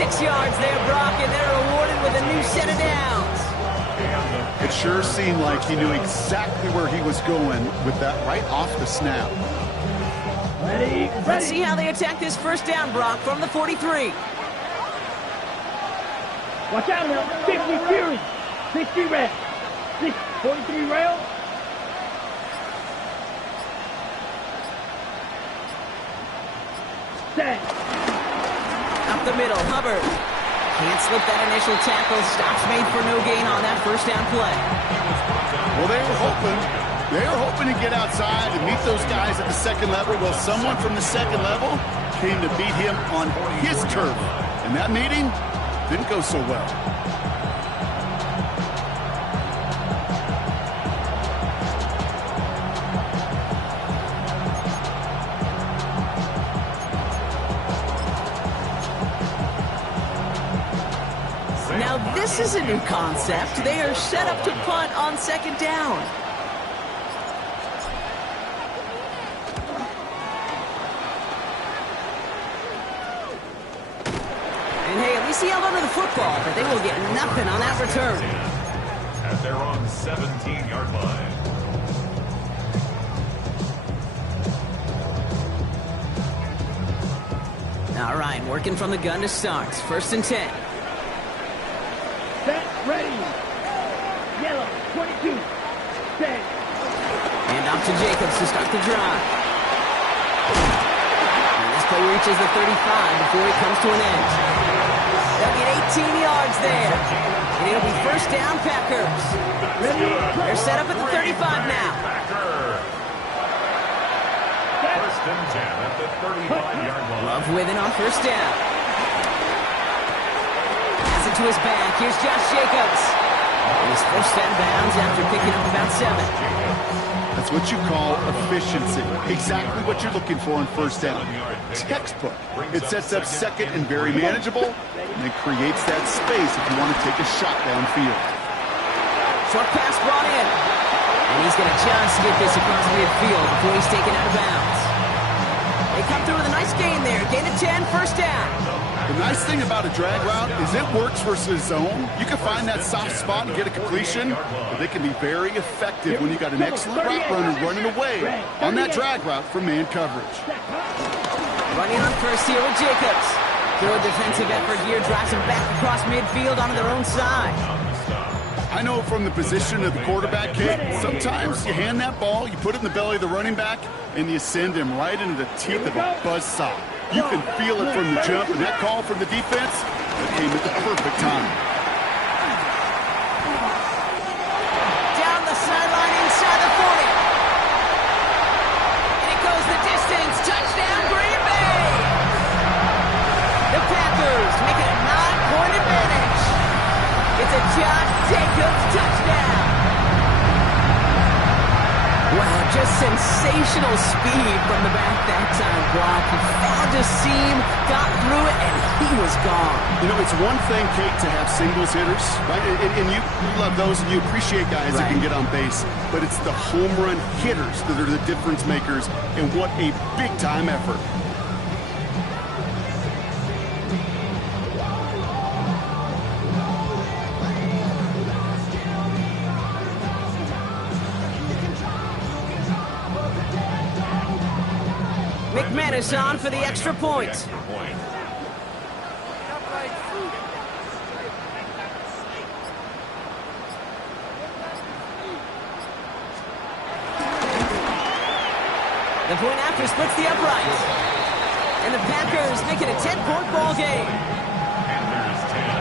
6 yards there, Brock, and they're rewarded with a new set of downs. It sure seemed like he knew exactly where he was going with that right off the snap. Ready. Let's see how they attack this first down, Brock, from the 43. Watch out now. 50 Fury. 60 red. 43 rail. Set. Up the middle, Hubbard. Can't slip that initial tackle. Stops made for no gain on that first down play. Well, they were hoping to get outside and meet those guys at the second level. Well, someone from the second level came to beat him on his turf. And that meeting didn't go so well. Now this is a new concept. They are set up to punt on second down. And hey, at least he held onto the football, but they will get nothing on that return. At their own 17-yard line. All right, working from the gun to start. First and 10. Set. Ready. Yellow. 22. Set. And off to Jacobs to start the drive. And this play reaches the 35 before it comes to an end. They'll get 18 yards there. And it'll be first down, Packers. They're set up at the 35 now. First and 10 at the 35-yard line. Love with it on first down. Pass it to his back. Here's Josh Jacobs. He's first out of bounds after picking up about 7. That's what you call efficiency. Exactly what you're looking for on first down. Textbook. It sets up second and very manageable, and it creates that space if you want to take a shot downfield. Short pass brought in. And he's going to just get this across midfield before he's taken out of bounds. They come through with a nice gain there. Gain of 10, first down. The nice thing about a drag route is it works versus zone. You can find that soft spot and get a completion, but they can be very effective when you got an excellent route runner running away on that drag route from man coverage. Running on first here with Jacobs. Through a defensive effort here, drives them back across midfield onto their own side. I know from the position of the quarterback kick, sometimes you hand that ball, you put it in the belly of the running back, and you send him right into the teeth of a buzzsaw. You can feel it from the jump, and that call from the defense, that came at the perfect time. Down the sideline inside the 40. And it goes the distance. Touchdown, Green Bay. The Packers make it a 9-point advantage. It's a Josh Jacobs touchdown. Wow, just sensational speed from the back that time, Brock. He found a seam, got through it, and he was gone. You know, it's one thing, Kate, to have singles hitters, right? And you love those, and you appreciate guys that can get on base. But it's the home run hitters that are the difference makers, and what a big-time effort. McManus on for the extra point. The point after splits the uprights. And the Packers make it a 10-point ball game. Panthers 10.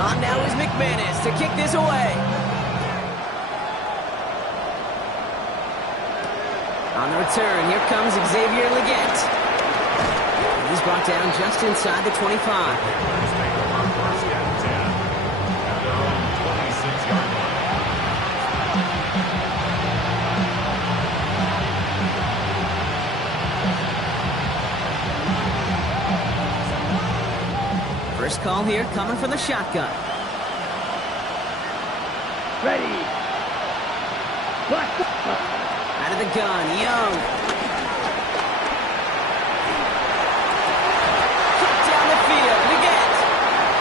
On now is McManus to kick this away. On the return, here comes Xavier Leggett. He's brought down just inside the 25. First call here coming from the shotgun. Ready. Out of the gun, Young. Kick down the field, Leggett.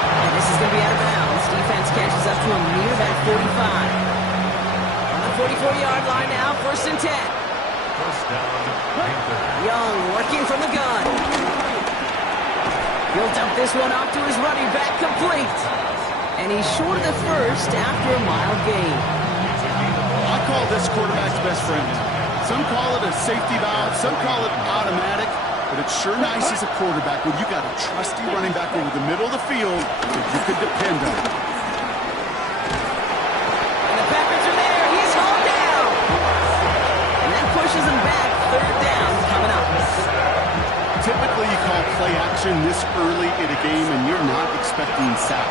And this is going to be out of bounds. Defense catches up to him near that 45. On the 44-yard line now, 1st and 10. First down, Panthers. Young working from the gun. He'll dump this one off to his running back, complete. And he's short of the first after a mild gain. I call this quarterback's best friend. Some call it a safety valve, some call it automatic, but it's sure nice as a quarterback when you got a trusty running back over the middle of the field that you could depend on. And the Packers are there. He's hauled down. And that pushes him back. 3rd down coming up. Typically, you call play action this early in a game, and you're not expecting sack.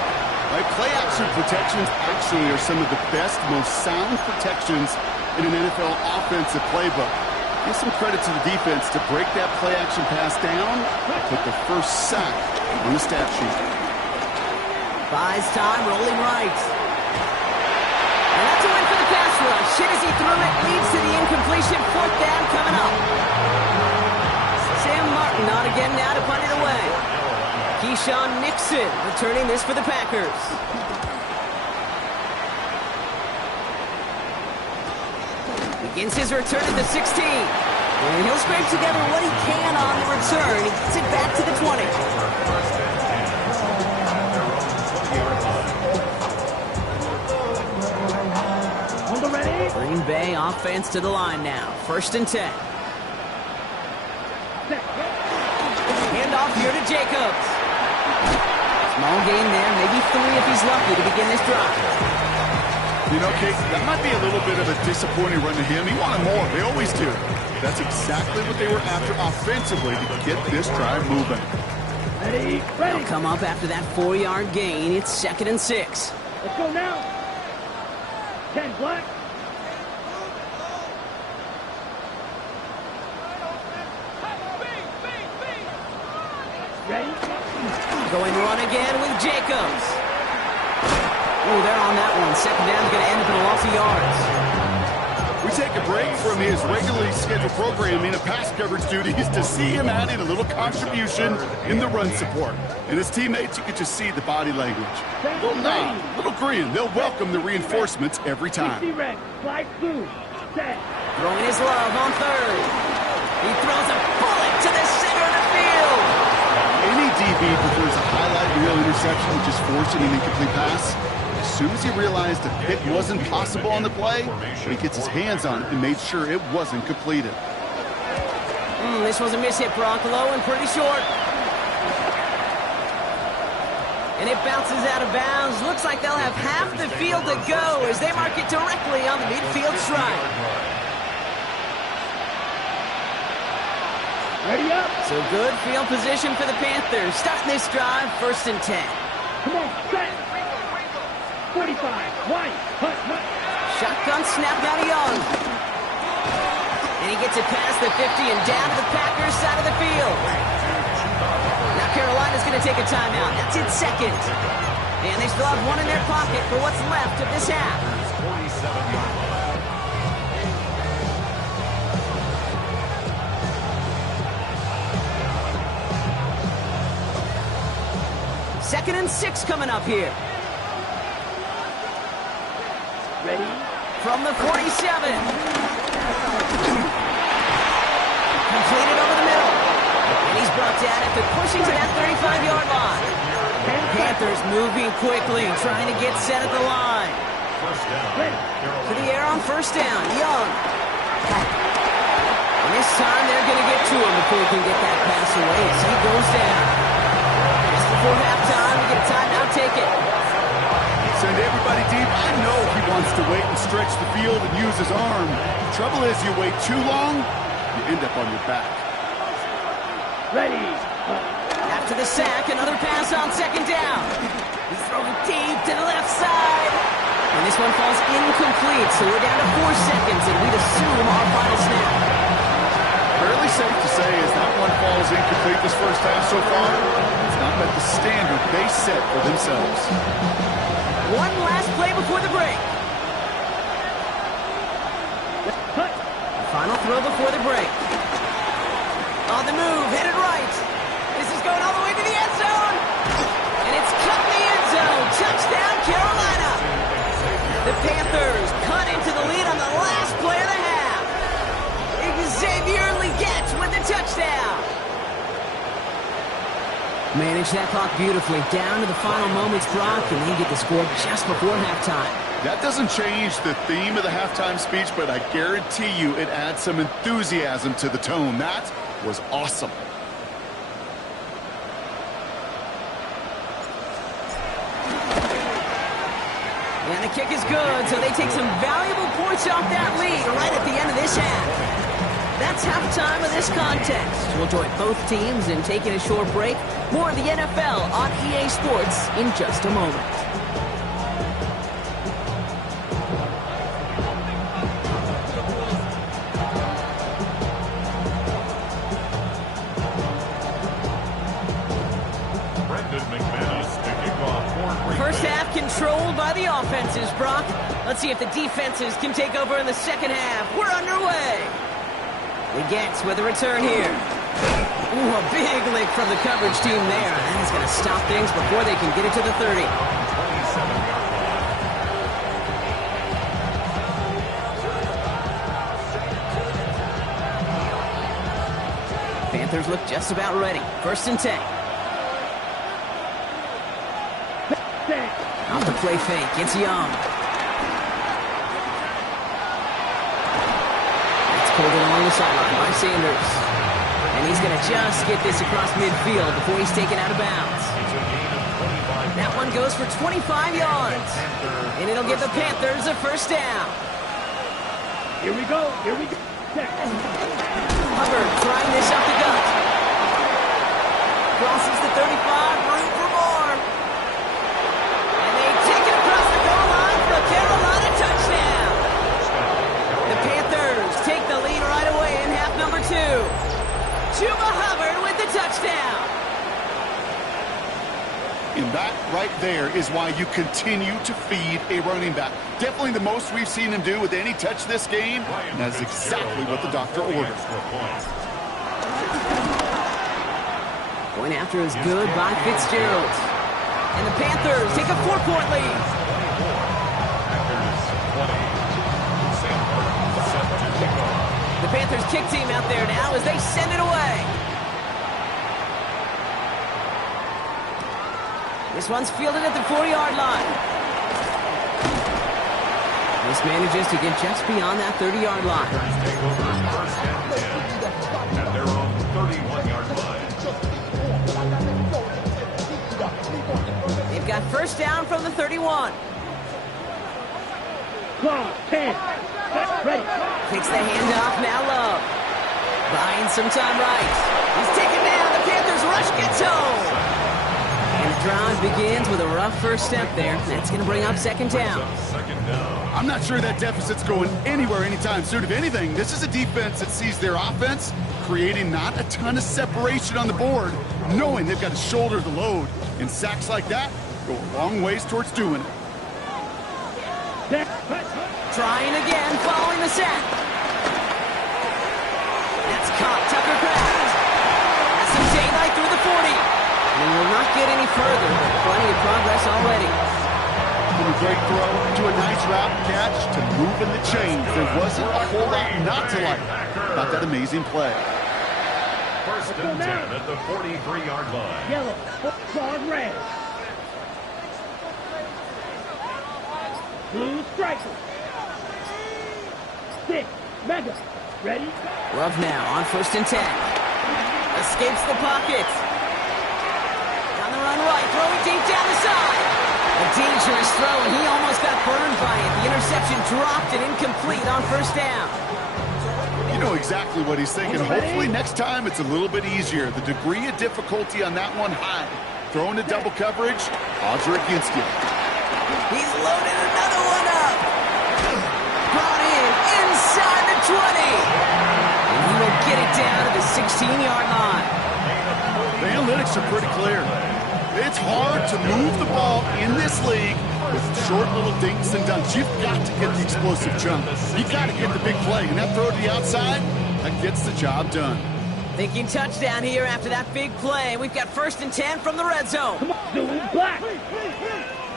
Right? Play action protections actually are some of the best, most sound protections in an NFL offensive playbook. Give some credit to the defense to break that play action pass down and put the first sack on the stat sheet. Buys time, rolling right. And that's a win for the pass rush. Hit as he threw it, leads to the incompletion. 4th down coming up. Sam Martin on again now to punt it away. Keyshawn Nixon returning this for the Packers. Begins his return at the 16. And he'll scrape together what he can on the return. He gets it back to the 20. On the ready. Green Bay offense to the line now. 1st and 10. Handoff here to Jacobs. Small gain there, maybe 3 if he's lucky to begin this drive. You know, Kate, that might be a little bit of a disappointing run to him. He wanted more. They always do. That's exactly what they were after offensively to get this drive moving. Ready. They'll come up after that 4-yard gain. It's 2nd and 6. Let's go now. 10 black. Ready. Going to run again with Jacobs. Oh, they're on that one. 2nd down is going to end up in a loss of yards. We take a break from his regularly scheduled programming of pass coverage duties to see him adding a little contribution in the run support. And his teammates, you could just see the body language. Little nod, little grin. They'll welcome the reinforcements every time. 60 red. Flag blue. Set. Throwing his love on 3rd. He throws a bullet to the center of the field. Any DB prefers a highlight reel interception, which is forcing an incomplete pass. As soon as he realized a hit wasn't possible on the play, he gets his hands on it and made sure it wasn't completed. This was a miss-hit, Broncolo, and pretty short. And it bounces out of bounds. Looks like they'll have half the field to go as they mark it directly on the midfield stripe. Ready up. So good field position for the Panthers. Starting this drive, 1st and 10. Come on, set. 45. White. Hunt. Shotgun snap out of Young. And he gets it past the 50 and down to the Packers side of the field. Now Carolina's going to take a timeout. That's its 2nd. And they still have one in their pocket for what's left of this half. 47. 2nd and 6 coming up here. Ready. From the 47. Completed over the middle. And he's brought down after pushing to that 35-yard line. Panthers moving quickly, trying to get set at the line. To the air on 1st down, Young. And this time they're going to get to him before he can get that pass away as he goes down. Just before halftime, we get a timeout, take it. Send everybody deep. I know he wants to wait and stretch the field and use his arm. The trouble is you wait too long, you end up on your back. Ready. After the sack, another pass on 2nd down. He's throwing deep to the left side. And this one falls incomplete, so we're down to 4 seconds, and we'd assume our final snap. Fairly safe to say as that one falls incomplete this first half so far, it's not met the standard they set for themselves. One last play before the break. Final throw before the break. On the move, headed right. This is going all the way to the end zone. And it's cut in the end zone. Touchdown, Carolina. The Panthers cut into the lead on the last play of the half. Xavier Legette with the touchdown. Managed that clock beautifully. Down to the final moments, Brock, and they get the score just before halftime. That doesn't change the theme of the halftime speech, but I guarantee you it adds some enthusiasm to the tone. That was awesome. And the kick is good, so they take some valuable points off that lead right at the end of this half. That's halftime of this contest. We'll join both teams in taking a short break. More of the NFL on EA Sports in just a moment. First half controlled by the offenses, Brock. Let's see if the defenses can take over in the second half. We're underway. Legette with a return here. Ooh, a big lick from the coverage team there. That is going to stop things before they can get it to the 30. Panthers look just about ready. 1st and 10. Off the play fake. It's Young. It's pulled along the sideline by Sanders. And he's going to just get this across midfield before he's taken out of bounds. That one goes for 25 yards. And it'll give the Panthers a first down. Here we go. Here we go. Hubbard trying this up the gut. Crosses the 35. Room for more. And they take it across the goal line for a Carolina touchdown. The Panthers take the lead right away in half number 2. Chuba Hubbard with the touchdown. And that right there is why you continue to feed a running back. Definitely the most we've seen him do with any touch this game. And that's exactly what the doctor ordered. Point after is good by Fitzgerald. And the Panthers take a 4-point lead. The Panthers kick team out there now as they send it away. This one's fielded at the 40-yard line. This manages to get just beyond that 30-yard line. Take over 1st and 10 at their own 31-yard line. They've got first down from the 31. Clock, 10. Ready. Kicks the handoff, now Love. Buying some time right. He's taken down. The Panthers rush gets home. And the drive begins with a rough first step there. That's going to bring up second down. I'm not sure that deficit's going anywhere anytime soon. If anything, this is a defense that sees their offense creating not a ton of separation on the board, knowing they've got to shoulder the load. And sacks like that go a long ways towards doing it. Trying again, following the sack. That's caught. Tucker grabs. Has some daylight through the 40. And will not get any further, but plenty of progress already. From a great throw to a nice route catch to moving the chains. There wasn't a whole lot not to like about that amazing play. 1st and 10 at the 43-yard line. Yellow, flag red. Blue striker. 6, Mega. Ready? Love now on 1st and 10. Escapes the pocket. On the run right, throwing deep down the side. A dangerous throw, and he almost got burned by it. The interception dropped and incomplete on first down. You know exactly what he's thinking. Hopefully next time it's a little bit easier. The degree of difficulty on that one high. Throwing to double coverage, odds are against you. He's loaded another one up. Brought in inside the 20. And he will get it down to the 16-yard line. The analytics are pretty clear. It's hard to move the ball in this league With short little dinks and dunks, you've got to get the explosive jump. You've got to get the big play. And that throw to the outside, that gets the job done. Thinking touchdown here after that big play. We've got 1st and 10 from the red zone. Come on, dude. Black.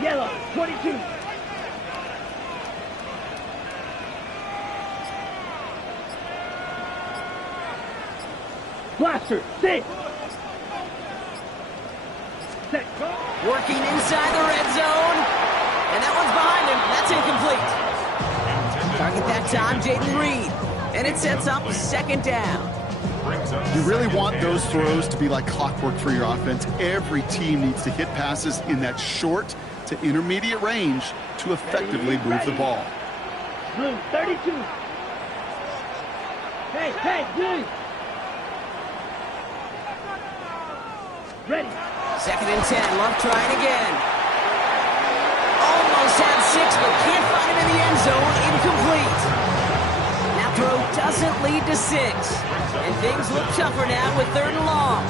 Yellow. 22. Blaster. 6. Set. Working inside the red zone. And that one's behind him. That's incomplete. Target that time, Jaden Reed. And it sets up 2nd down. You really want those throws to be like clockwork for your offense. Every team needs to hit passes in that short to intermediate range to effectively move the ball. Blue. 32. Hey, blue. Ready. 2nd and 10. Love trying again. Almost had 6, but can't find him in the end zone. Incomplete. That throw doesn't lead to 6. And things look tougher now with 3rd and long.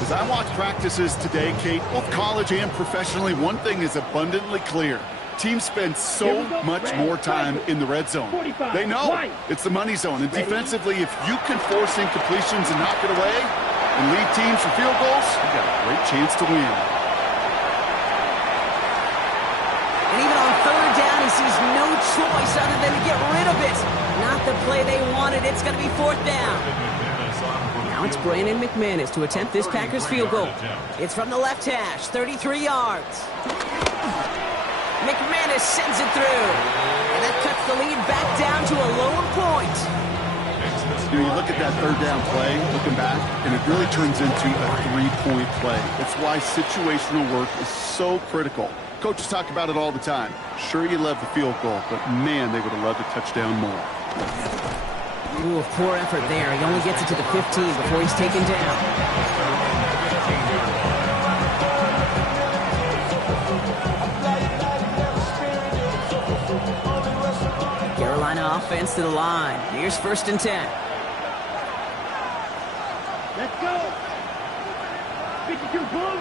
As I watch practices today, Kate, both college and professionally, one thing is abundantly clear. Teams spend so much more time in the red zone. They know it's the money zone. And defensively, if you can force incompletions and knock it away and lead teams for field goals, you got a great chance to win. And even on 3rd down, he sees no choice other than to get rid of it. Not the play they wanted. It's going to be 4th down. Now it's Brandon McManus to attempt this Packers field goal. It's from the left hash, 33 yards. McManus sends it through. And that cuts the lead back down to a lower point. You look at that 3rd down play, looking back, and it really turns into a 3-point play. That's why situational work is so critical. Coaches talk about it all the time. Sure, you love the field goal, but man, they would have loved a touchdown more. Ooh, poor effort there. He only gets it to the 15 before he's taken down. Carolina offense to the line. Here's 1st and 10. Let's go. 52 blue.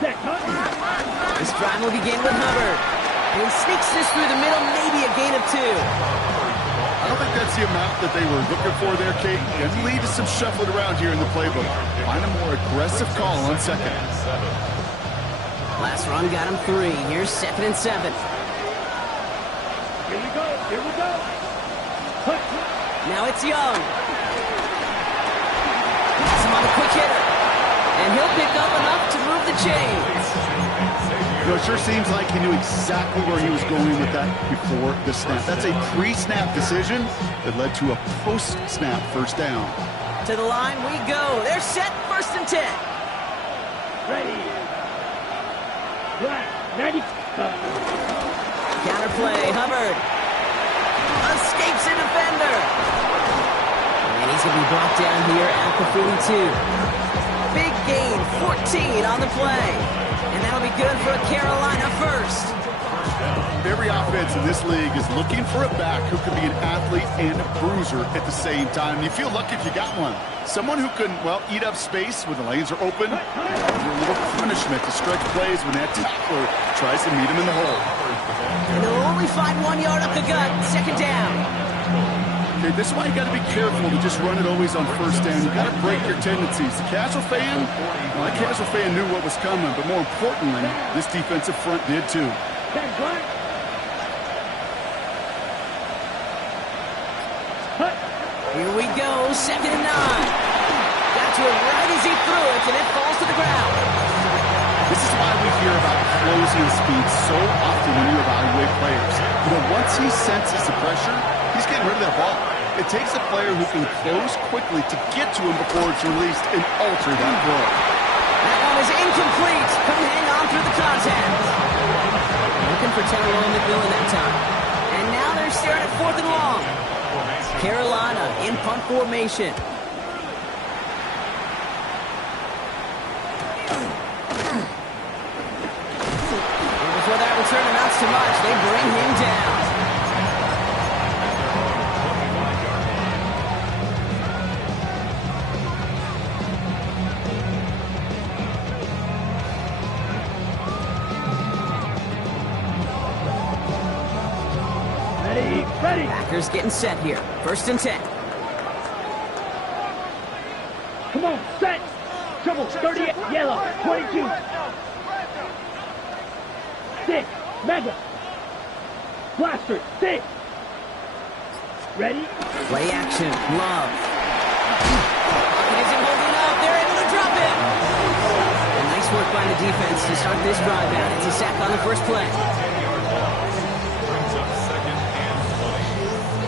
Set. This drive will begin with Hubbard. And he sneaks this through the middle, maybe a gain of 2. I don't think that's the amount that they were looking for there, Kate. It can lead to some shuffling around here in the playbook. Find a more aggressive call on 2nd. Last run got him 3. Here's 2nd and 7. Here we go. Now it's Young. Pass him on the quick hitter. And he'll pick up enough to move the chains. You know, it sure seems like he knew exactly where he was going with that before the snap. That's a pre-snap decision that led to a post-snap 1st down. To the line we go. They're set, 1st and 10. Ready. Black. 90. Counterplay, Hubbard. Escapes a defender. And he's going to be brought down here at the 42. Big gain, 14 on the play. And that'll be good for a Carolina 1st. Every offense in this league is looking for a back who can be an athlete and a bruiser at the same time. You feel lucky if you got one. Someone who can, well, eat up space when the lanes are open. A little punishment to stretch plays when that tackler tries to meet him in the hole. And they'll only find 1 yard up the gut, 2nd down. Okay, this is why you got to be careful to just run it always on 1st down. You got to break your tendencies. The casual fan, well, that casual fan knew what was coming, but more importantly, this defensive front did too. Here we go, 2nd and 9. Got to it right as he threw it, and it falls to the ground. This is why we hear about closing speed so often when you evaluate players. You know, once he senses the pressure, he's getting rid of that ball. It takes a player who can close quickly to get to him before it's released and alter that throw. That one is incomplete. Couldn't hang on through the contact. Looking for Tyrone McMillan that time. And now they're staring at 4th and long. Carolina in punt formation. And before that return amounts to much, they bring him down. Ready, ready. Packers getting set here. 1st and 10. Come on, set. Trouble, 38, yellow, 22. 6, mega. Blaster, 6. Ready? Play action. Love. Pocket isn't holding up. They're able to drop it. And nice work by the defense to start this drive out. It's a sack on the first play. 10-yard loss. Brings up 2nd and 20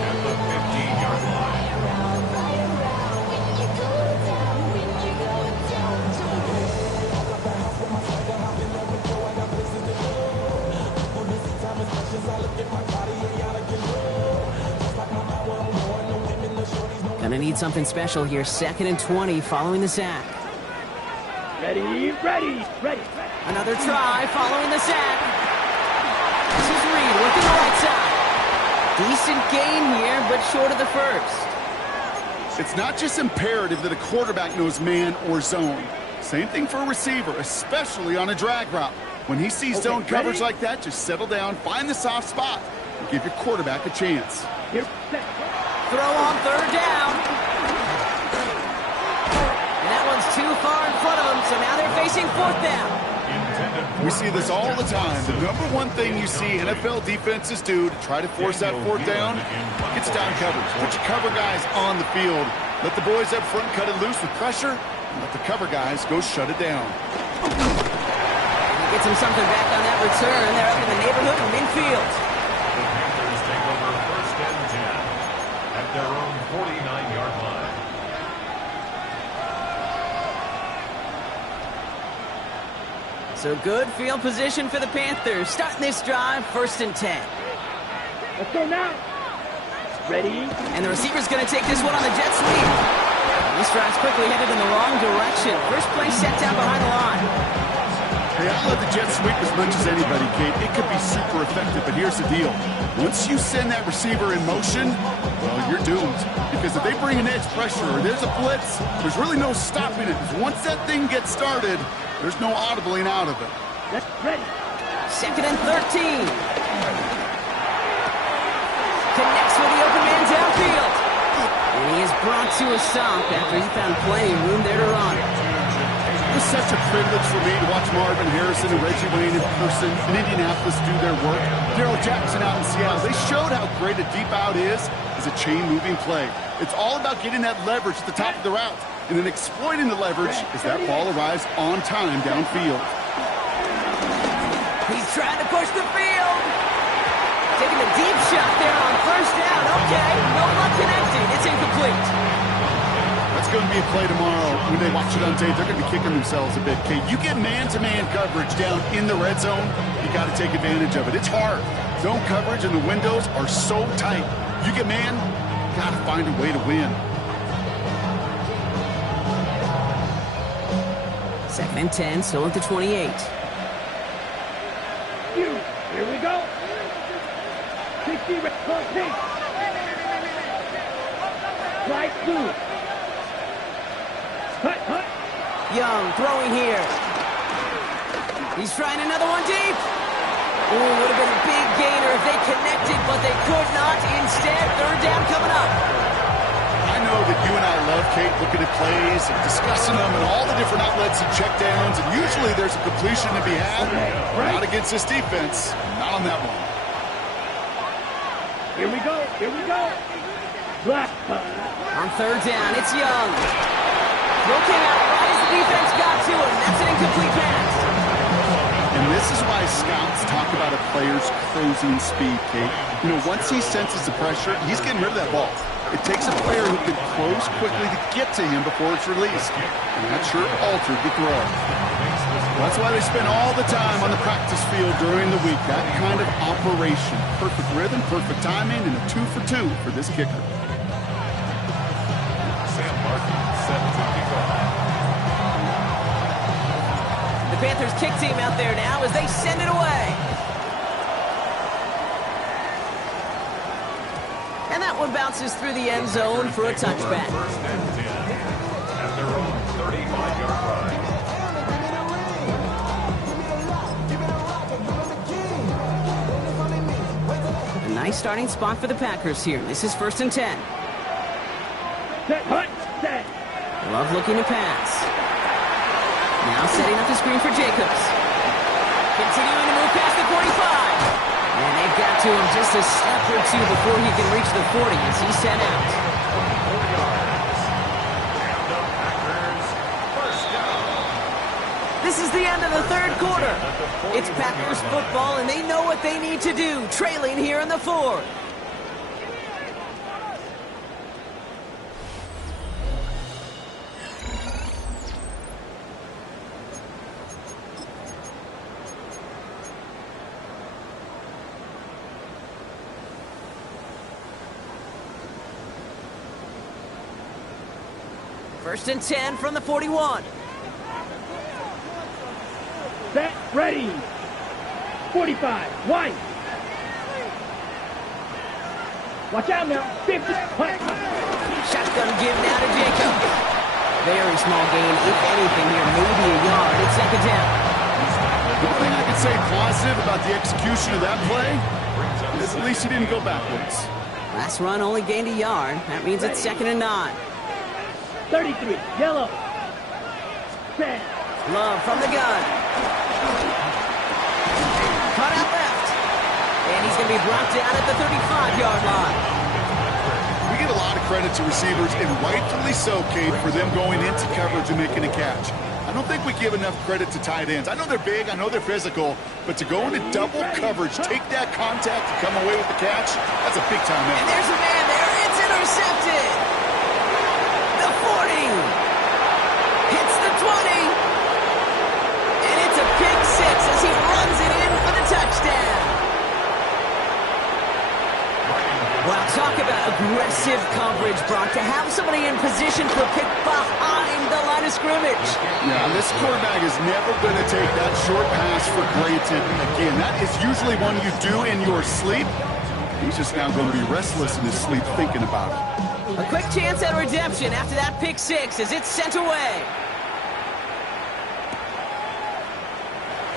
at the 15-yard line. Gonna need something special here. 2nd and 20 following the sack. Ready, ready, ready. Another try following the sack. This is Reed working the right side. Decent gain here, but short of the first. It's not just imperative that a quarterback knows man or zone. Same thing for a receiver, especially on a drag route. When he sees zone coverage like that, just settle down, find the soft spot, and give your quarterback a chance. Here, set. Throw on 3rd down. And that one's too far in front of them, so now they're facing 4th down. We see this all the time. The number one thing you see NFL defenses do to try to force that 4th down, it's down coverage. Put your cover guys on the field. Let the boys up front cut it loose with pressure, and let the cover guys go shut it down. Gets him something back on that return. They're up in the neighborhood of midfield. The Panthers take over 1st and 10 at their own 49-yard line. So good field position for the Panthers. Starting this drive, 1st and 10. Let's go now. Ready? And the receiver's going to take this one on the jet sweep. This drive's quickly headed in the wrong direction. First play set down behind the line. Hey, I love the jet sweep as much as anybody, Kate. It could be super effective, but here's the deal. Once you send that receiver in motion, well, you're doomed. Because if they bring an edge pressure or there's a blitz, there's really no stopping it. Once that thing gets started, there's no audibling out of it. Let's ready. 2nd and 13. Connects with the open man downfield. And he is brought to a stop after he found plenty of room there to run. It was such a privilege for me to watch Marvin Harrison and Reggie Wayne in person in Indianapolis do their work. Darrell Jackson out in Seattle. They showed how great a deep out is as a chain-moving play. It's all about getting that leverage at the top of the route and then exploiting the leverage as that ball arrives on time downfield. He's trying to push the field. Taking a deep shot there on 1st down. Okay, no luck connecting. It's incomplete. That's going to be a play tomorrow. When they watch it on tape, they're going to be kicking themselves a bit. Kate, you get man-to-man coverage down in the red zone, you got to take advantage of it. It's hard. Zone coverage and the windows are so tight. You get man, got to find a way to win. 2nd and 10, still at the 28. Here we go. 60 red, pink. Right blue. Hut, hut. Young throwing here. He's trying another one deep. Ooh, would have been a big gainer if they connected, but they could not. Instead, 3rd down coming up. I know that you and I love, Kate, looking at plays and discussing them and all the different outlets and checkdowns, and usually there's a completion to be had. Not against this defense. Not on that one. Here we go. Here we go. Black. On 3rd down, it's Young. Throw came out right as the defense got to him. That's an incomplete pass. And this is why scouts talk about a player's closing speed, Kate. You know, once he senses the pressure, he's getting rid of that ball. It takes a player who can close quickly to get to him before it's released. And that sure altered the throw. That's why they spend all the time on the practice field during the week. That kind of operation. Perfect rhythm, perfect timing, and a 2 for 2 for this kicker. Sam Martin set to kick off. The Panthers kick team out there now as they send it away. And that one bounces through the end zone for a touchback. 1st and 10 at their own 35-yard line. nice starting spot for the Packers here. This is 1st and 10. Set, hut, set. Love looking to pass. Now setting up the screen for Jacobs. Continuing to move past the 45. And they've got to him just a step or two before he can reach the 40 as he's sent out. 4 yards. And the Packers first down. This is the end of the 3rd quarter. It's Packers football, and they know what they need to do, trailing here in the 4th. First and 10 from the 41. Set, ready. 45, white. Watch out now. 50, hut. Shotgun give now to Jacob. Very small gain, if anything here, maybe a yard. It's 2nd down. One thing I can say positive about the execution of that play is at least he didn't go backwards. Last run only gained a yard. That means it's 2nd and 9. 33, yellow. Set. Love from the gun. Cut out left. And he's going to be brought down at the 35-yard line. We get a lot of credit to receivers, and rightfully so, Kate, for them going into coverage and making a catch. I don't think we give enough credit to tight ends. I know they're big, I know they're physical, but to go into double coverage, take that contact, and come away with the catch, that's a big-time And effort. there's a man there. It's intercepted. The 40. Hits the 20. And it's a pick 6 as he runs it in for the touchdown. Wow, talk about aggressive coverage, Brock. To have somebody in position for a pick behind the line of scrimmage. Yeah, this quarterback is never going to take that short pass for granted again. That is usually one you do in your sleep. He's just now going to be restless in his sleep thinking about it. A quick chance at redemption after that pick 6 as it's sent away.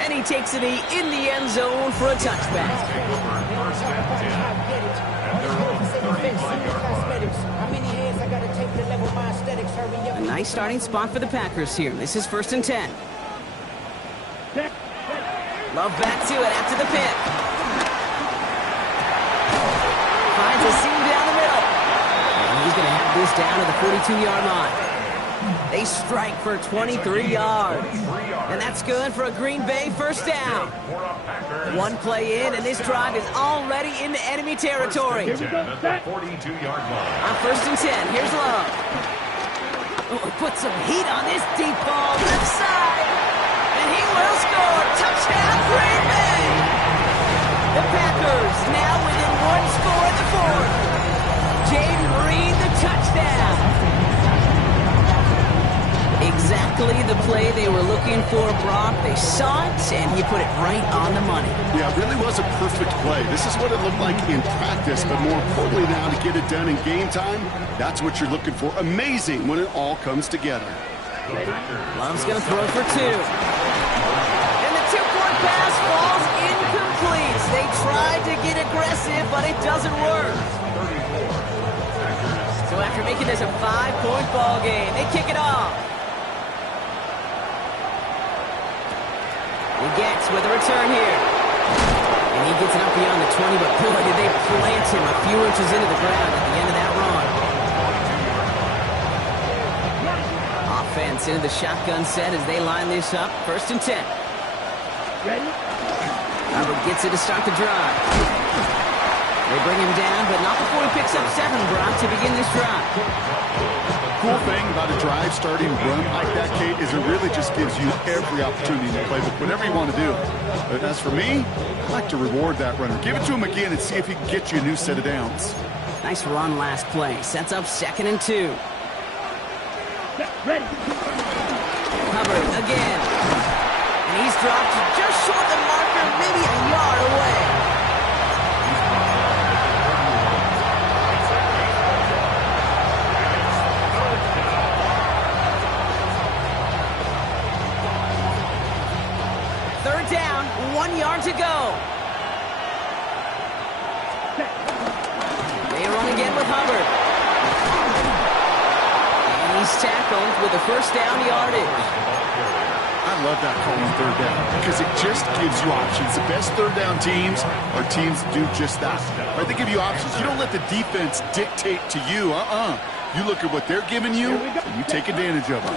And he takes it in the end zone for a touchback. First and 10. And they're on the 35-yard line. A nice starting spot for the Packers here. This is 1st and 10. Set. Love back to it after the pick. Finds a seam down the middle. And he's going to have this down to the 42-yard line. They strike for 23 yards. And that's good for a Green Bay first down. One play in, and this drive is already into enemy territory. Here we go, set. 42-yard line. On 1st and 10, here's Love. Oh, put some heat on this deep ball, left side. And he will score. Touchdown, Green Bay. The Packers now within one score in the 4th. Jaden Reed, the touchdown. Exactly the play they were looking for, Brock. They saw it, and he put it right on the money. Yeah, it really was a perfect play. This is what it looked like in practice, but more importantly now to get it done in game time, that's what you're looking for. Amazing when it all comes together. Love's going to throw for 2. And the 2-point pass falls incomplete. They tried to get aggressive, but it doesn't work. So after making this a 5-point ball game, they kick it off. He gets with a return here. And he gets it up beyond the 20, but boy, did they plant him a few inches into the ground at the end of that run. Offense into the shotgun set as they line this up. 1st and 10. Ready? Hubbard gets it to start the drive. They bring him down, but not before he picks up 7, Brock, to begin this drive. Cool thing about a drive starting run like that, Kate, is it really just gives you every opportunity to play with whatever you want to do. But as for me, I like to reward that runner. Give it to him again and see if he can get you a new set of downs. Nice run last play. Sets up 2nd and 2. Set. Ready. Hubbard again. And he's dropped just short the marker, maybe a yard away. Third down, 1 yard to go. Set. he's tackled with a first down yardage. I love that call on third down because it just gives you options. The best third down teams are teams that do just that. Right? They give you options. You don't let the defense dictate to you. You look at what they're giving you, and you take advantage of it.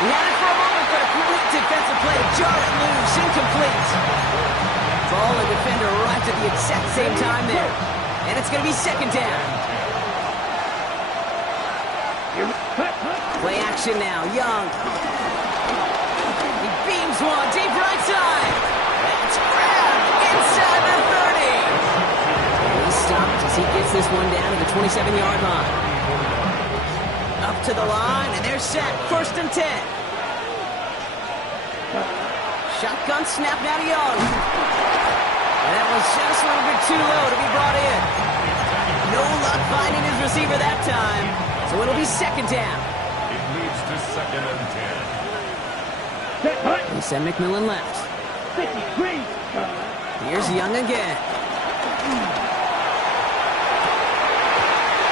He had it for a moment, but a complete defensive play to jar it loose. Incomplete. Ball and defender arrived at the exact same time there. And it's going to be second down. Play action now. Young. He beams one deep right side. That's grabbed inside the 30. He's stopped as he gets this one down to the 27-yard line. Up to the line, and they're set. First and 10. Shotgun snap now to Young. That was just a little bit too low to be brought in. No luck finding his receiver that time. So it'll be second down. It leads to second and 10. They send McMillan left. 53. Here's Young again.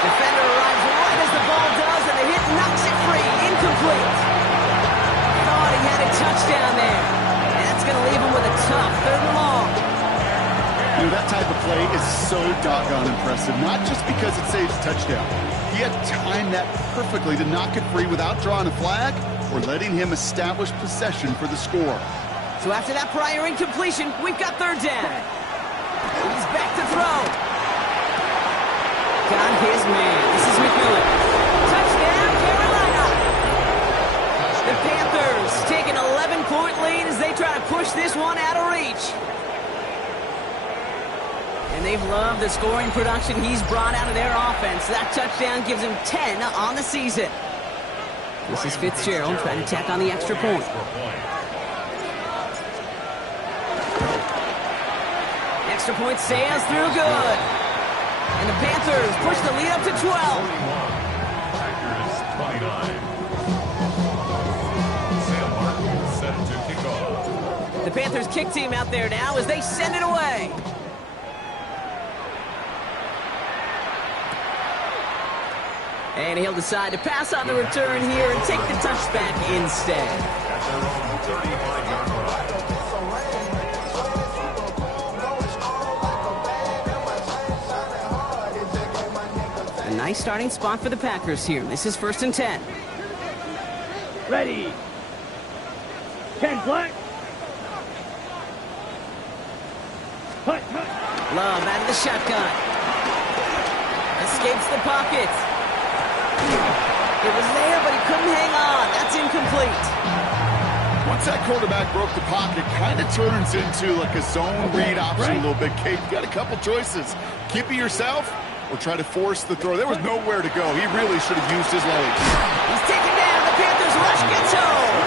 Defender arrives right as the ball does, and the hit knocks it free. Incomplete. Thought he had a touchdown there. And that's going to leave him with a tough third and long. You know, that type of play is so doggone impressive, not just because it saves a touchdown. He had timed that perfectly to knock it free without drawing a flag or letting him establish possession for the score. So after that prior incompletion, we've got third down. He's back to throw. Got his man. This is McMillan. Touchdown, Carolina. The Panthers take an 11-point lead as they try to push this one out of reach. And they've loved the scoring production he's brought out of their offense. That touchdown gives him 10 on the season. This is Fitzgerald trying to tack on the extra point. Extra point sails through good. And the Panthers push the lead up to 12. Packers 29. Sam Martin set to kick off. The Panthers kick team out there now as they send it away. And he'll decide to pass on the return here and take the touchback instead. At their own 35-yard line. A nice starting spot for the Packers here. This is first and 10. Ready. 10 black. Hut. Love out of the shotgun. Escapes the pocket. It was there, but he couldn't hang on. That's incomplete. Once that quarterback broke the pocket, kind of turns into like a zone read option a little bit. Kate, you got a couple choices. Keep it yourself or try to force the throw. There was nowhere to go. He really should have used his legs. He's taken down. The Panthers rush gets home.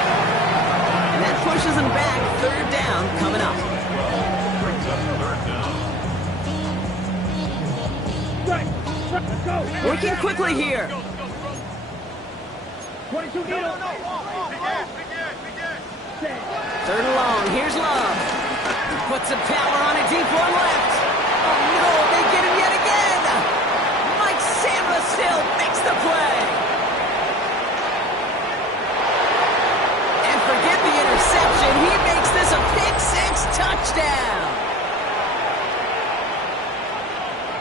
And that pushes him back. Third down coming up. Brings up third down. Right. Let's go. Working quickly here. 22 needle. Third and long. Here's Love. Puts some power on it. Deep one left. Oh, no. They get him yet again. Mike Samra still makes the play. And forget the interception. He makes this a pick-six touchdown.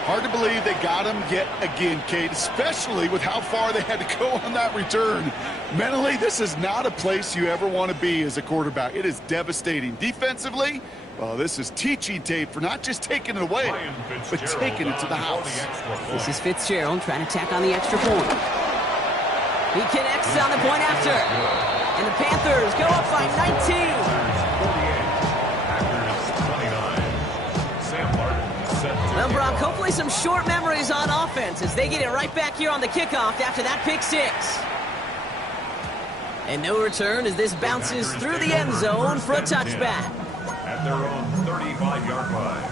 Hard to believe they got him yet again, Kate, especially with how far they had to go on that return. Mentally, this is not a place you ever want to be as a quarterback. It is devastating. Defensively, well, this is teaching tape for not just taking it away, but taking it to the house. This is Fitzgerald trying to tack on the extra point. He connects on the point after. And the Panthers go up by 19. Well, Brock, hopefully some short memories on offense as they get it right back here on the kickoff after that pick six. And no return as this bounces through the end zone for a touchback. At their own 35-yard line.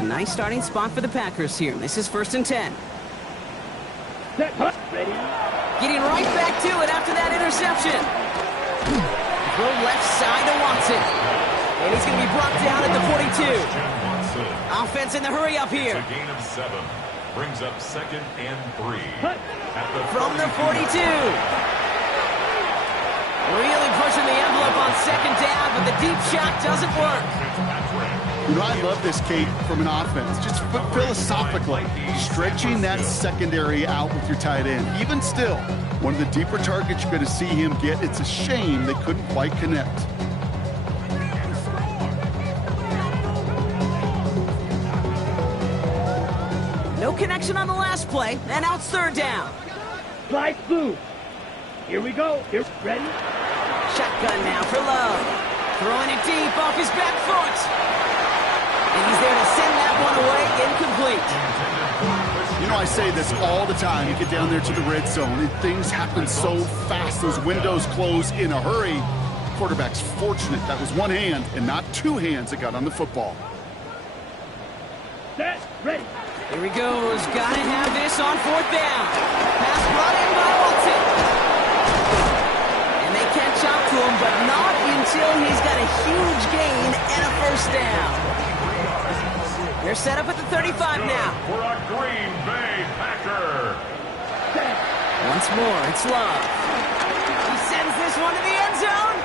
A nice starting spot for the Packers here. This is first and 10. Set. Ready. Getting right back to it after that interception. Throw left side to Watson. And he's going to be brought down at the 42. Offense in the hurry up here. It's a gain of 7. Brings up 2nd and 3. From the 42. Really pushing the envelope on 2nd down, but the deep shot doesn't work. You know, I love this, Kate, from an offense. Just philosophically, stretching that secondary out with your tight end. Even still, one of the deeper targets you're going to see him get. It's a shame they couldn't quite connect. No connection on the last play, and now it's 3rd down. Slide through. Here we go. Here, ready? Shotgun now for Love. Throwing it deep off his back foot. And he's there to send that one away, incomplete. You know, I say this all the time. You get down there to the red zone, and things happen so fast. Those windows close in a hurry. The quarterback's fortunate that was one hand and not 2 hands that got on the football. Set, ready. Here he goes. Gotta have this on 4th down. Pass brought in by Watson. And they catch up to him, but not until he's got a huge gain and a 1st down. They're set up at the 35 now. For a Green Bay Packer. Once more, it's Love. He sends this one to the end zone.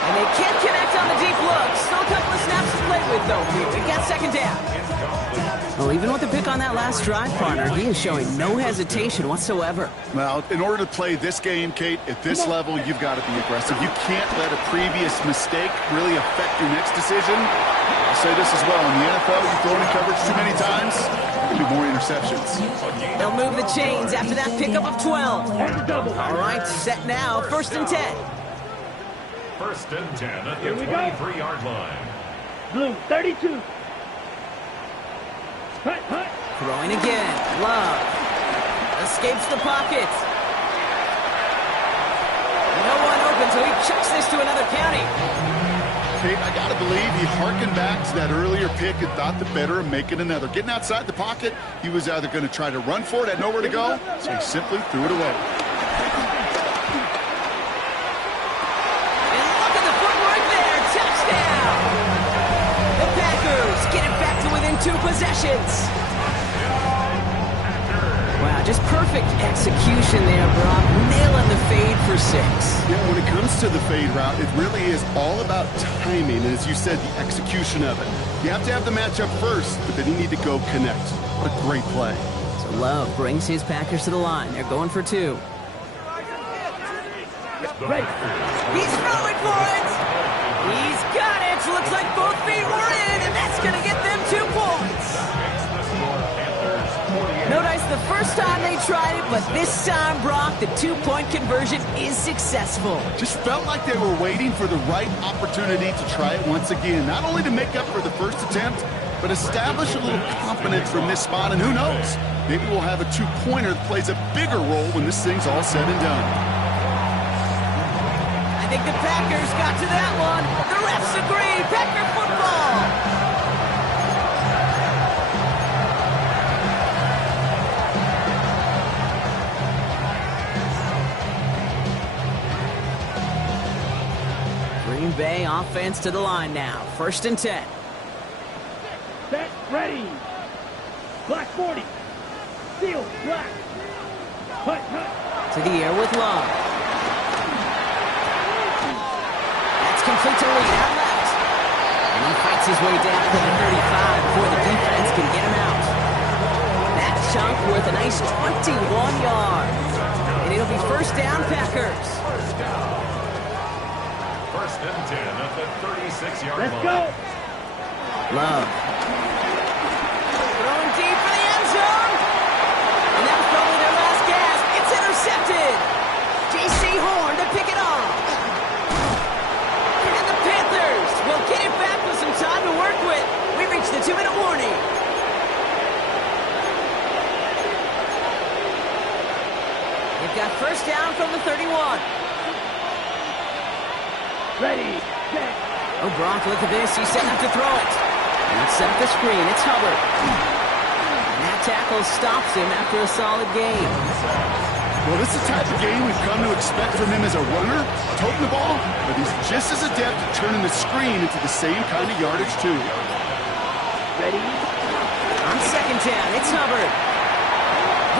And they can't connect on the deep look. Still a couple of snaps to play with, though. They got 2nd down. Well, even with the pick on that last drive, partner, he is showing no hesitation whatsoever. Well, in order to play this game, Kate, at this level, you've got to be aggressive. You can't let a previous mistake really affect your next decision. I'll say this as well. In the NFL, you've thrown in coverage too many times, there'll be more interceptions. They'll move the chains after that pickup of 12. All right, set now. 1st and 10. 1st and 10 at the 23-yard line. Blue, 32. Hut, hut. Throwing again. Love. Escapes the pocket. No one open, so he chucks this to another county. Kate, I got to believe he harkened back to that earlier pick and thought the better of making another. Getting outside the pocket, he was either going to try to run for it, had nowhere to go, so he simply threw it away. And look at the footwork there. Touchdown. The Packers get it back to within 2 possessions. Wow, just perfect execution there, Brock. Nailing the fade for 6. Yeah, when it comes to the fade route, it really is all about timing, and as you said, the execution of it. You have to have the matchup first, but then you need to go connect. What a great play. So Love brings his Packers to the line. They're going for 2. Ready. He's throwing for it. He's got it. Looks like both feet were in, and that's going to get them 2 points. No dice the first time they tried it, but this time, Brock, the 2-point conversion is successful. Just felt like they were waiting for the right opportunity to try it once again. Not only to make up for the first attempt, but establish a little confidence from this spot. And who knows, maybe we'll have a 2-pointer that plays a bigger role when this thing's all said and done. I think the Packers got to that one. The refs agree. Packer football. Green Bay offense to the line now. 1st and 10. Set, ready. Black 40. Seal, black. Hut, hut. To the air with Love. That's complete to Reed out left. And he fights his way down to the 35 before the defense can get him out. That chunk worth a nice 21 yards. And it'll be 1st down, Packers. 1st and 10 at the 36-yard line. Let's go. Love. Throwing deep for the end zone. And that was probably their last gasp. It's intercepted. J.C. Horn to pick it off. And the Panthers will get it back with some time to work with. We reached the 2-minute warning. They've got 1st down from the 31. Ready, set. Oh, Brock, look at this. He's setting up to throw it. And let's set up the screen. It's Hubbard. And that tackle stops him after a solid gain. Well, this is the type of game we've come to expect from him as a runner, toting the ball, but he's just This is adept at turning the screen into the same kind of yardage, too. Ready? On second down, it's Hubbard.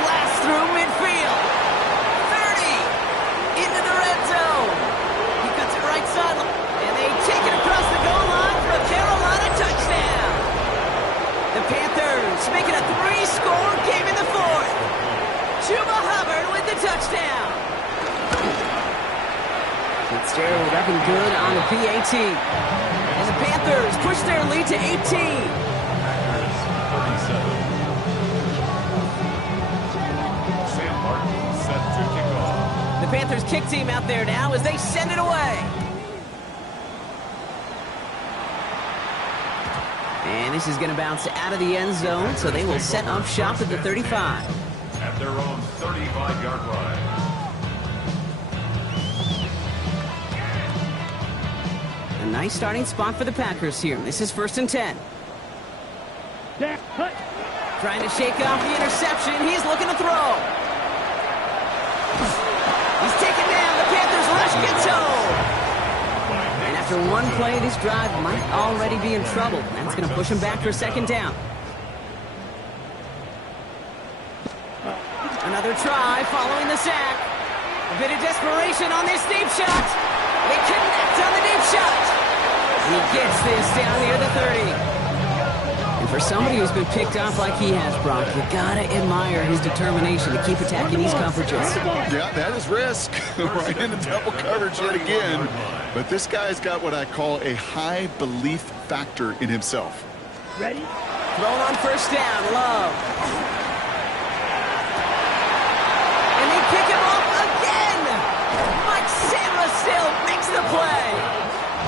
Blast through midfield. 30. Into the red zone. He cuts it right side. And they take it across the goal line for a Carolina touchdown. The Panthers make it a 3-score game in the fourth. Chuba Hubbard with the touchdown. Fitzgerald up and good on the PAT. And the Panthers push their lead to 18. Packers 37. Sam Martin set to kick off. The Panthers kick team out there now as they send it away. And this is going to bounce out of the end zone, so they will set up shop at the 35. At their own 35-yard line. A nice starting spot for the Packers here. This is 1st and 10. Trying to shake off the interception. He's looking to throw. He's taken down. The Panthers rush gets home. And after one play, this drive might already be in trouble. That's going to push him back for 2nd down. Another try following the sack. A bit of desperation on this deep shot. They connect on the deep shot. And he gets this down near the 30. And for somebody who's been picked off like he has, Brock, you gotta admire his determination to keep attacking these coverages. Yeah, that is risk. Right into double coverage yet again. But this guy's got what I call a high belief factor in himself. Ready? Thrown on 1st down, Love. And they pick him off again. Mike Sandler still makes the play.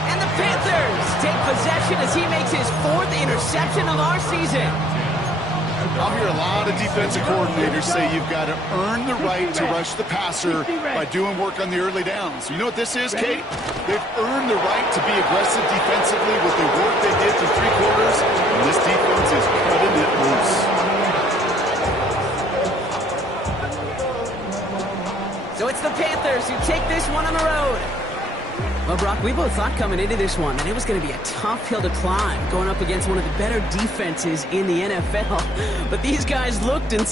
And the Panthers take possession as he makes his 4th interception of our season. I'll hear a lot of defensive coordinators say you've got to earn the right to rush the passer by doing work on the early downs. You know what this is, Kate? They've earned the right to be aggressive defensively with the work they did through 3 quarters, and this defense is cutting it loose. So it's the Panthers who take this one on the road. Well, Brock, we both thought coming into this one that it was going to be a tough hill to climb, going up against one of the better defenses in the NFL. But these guys looked and